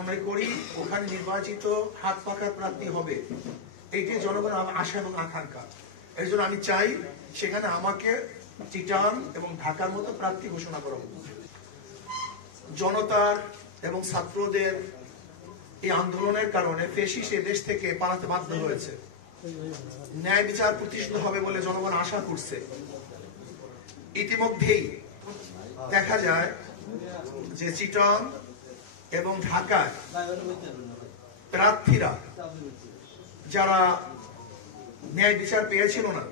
মনে করি ওখানে নির্বাচিত হাত পাখার প্রার্থী হবে, এইটাই জনগণের আশা এবং আকাঙ্ক্ষা। এর জন্য আমি চাই সেখানে আমাকে চিটাং এবং ঢাকার মতো প্রার্থী ঘোষণা করা হোক। জনতার এবং ছাত্রদের এই আন্দোলনের কারণে ফ্যাসিস্ট এ দেশ থেকে পালাতে বাধ্য হয়েছে। ন্যায় বিচার প্রতিষ্ঠিত হবে বলে জনগণ আশা করছে। ইতিমধ্যেই দেখা যায় যে চিটাং এবং ঢাকায় প্রার্থীরা যারা ন্যায় বিচার পেয়েছিল না,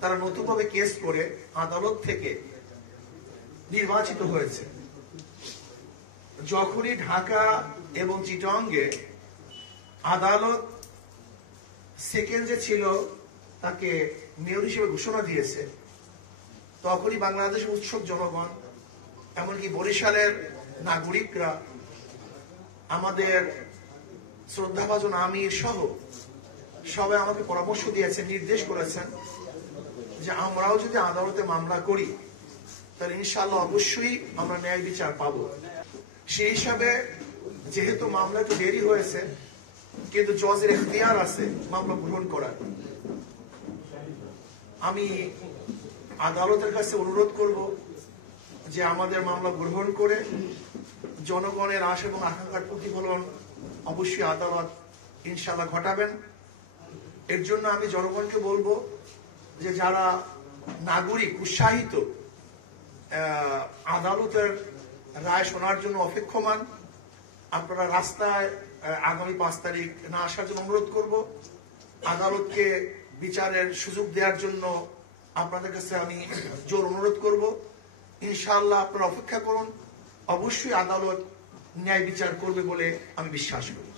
তারা নতুনভাবে কেস করে আদালত থেকে নির্বাচিত হয়েছে। যখনই ঢাকা এবং চিটাংয়ে আদালত সেকেন্ড যে ছিল তাকে মেয়র হিসেবে ঘোষণা দিয়েছে, তখনই বাংলাদেশের উৎসুক জনগণ, এমনকি বরিশালের নাগরিকরা, আমাদের শ্রদ্ধাভাজন আমির সহ সবাই আমাকে পরামর্শ দিয়েছেন, নির্দেশ করেছেন যে আমরাও যদি আদালতে মামলা করি তাহলে ইনশাআল্লাহ অবশ্যই আমরা ন্যায় বিচার পাবো। সেই হিসাবে যেহেতু মামলা একটু দেরি হয়েছে, কিন্তু জজের এখতিয়ার আছে মামলা গ্রহণ করার। আমি আদালতের কাছে অনুরোধ করব যে আমাদের মামলা গ্রহণ করে জনগণের আশা এবং আকাঙ্ক্ষার প্রতিফলন অবশ্যই আদালত ইনশাআল্লাহ ঘটাবেন। এর জন্য আমি জনগণকে বলবো যে যারা নাগরিক উৎসাহিত আদালতের রায় শোনার জন্য অপেক্ষমান, আপনারা রাস্তায় আগামী 5 তারিখ না আসার জন্য অনুরোধ করব। আদালতকে বিচারের সুযোগ দেওয়ার জন্য আপনাদের কাছে আমি জোর অনুরোধ করব। ইনশাআল্লাহ আপনারা অপেক্ষা করুন, অবশ্যই আদালত ন্যায় বিচার করবে বলে আমি বিশ্বাস করি।